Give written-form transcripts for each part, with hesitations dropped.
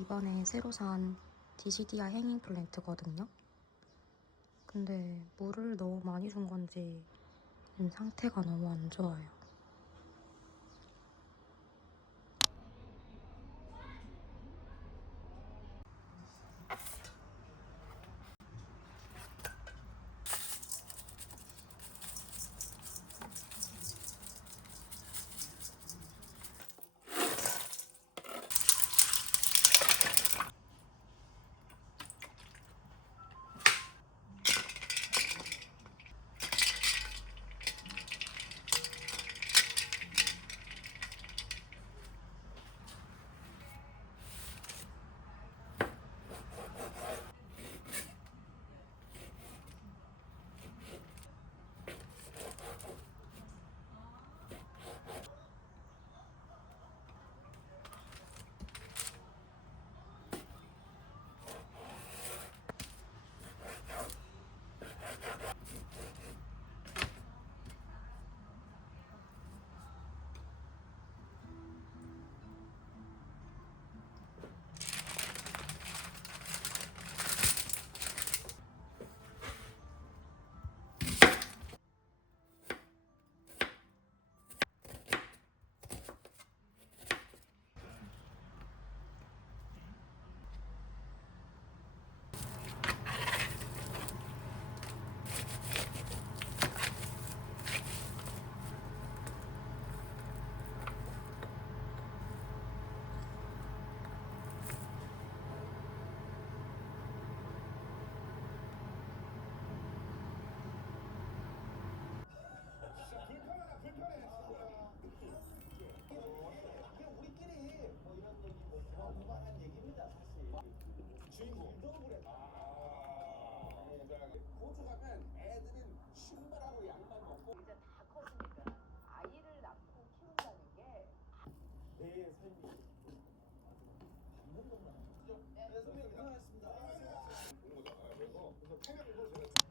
이번에 새로 산 디시디아 행잉 플랜트거든요. 근데 물을 너무 많이 준 건지 상태가 너무 안 좋아요. 호주 가면 애들은 신발하고 양말 벗고 이제 다 컸으니까 아이를 낳고 키운다는 게 내 삶이 방법도 없나? 네, 선생님 고생하셨습니다. 그래서 태명도 제가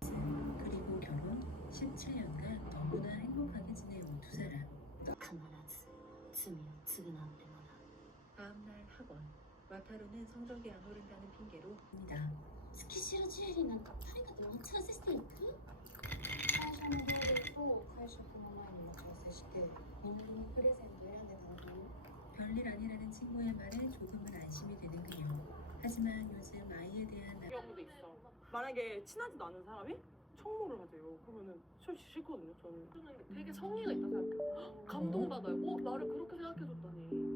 그리고 결혼 17년간 너무나 행복하게 지내온 두 사람. 必ず罪を償ってもらう。 다음날 학원. 와타루는 성적이 안 오른다는 핑계로 입니다. 月城ジュエリーなんか誰かと待ち合わせしていく？会社の同僚と会食の前に待ち合わせしてみんなにプレゼント選んでたのに 별일 아니라는 친구의 말에 조금은 안심이 되는 그녀. 하지만 요즘 아이에 대한 경우도 있어. 만약에 친하지도 않은 사람이 청모를 하재요. 그러면은 솔직히 싫거든요. 저는 되게 성의가 있다 생각해요. 감동받아요. 나를 그렇게 생각해줬다니.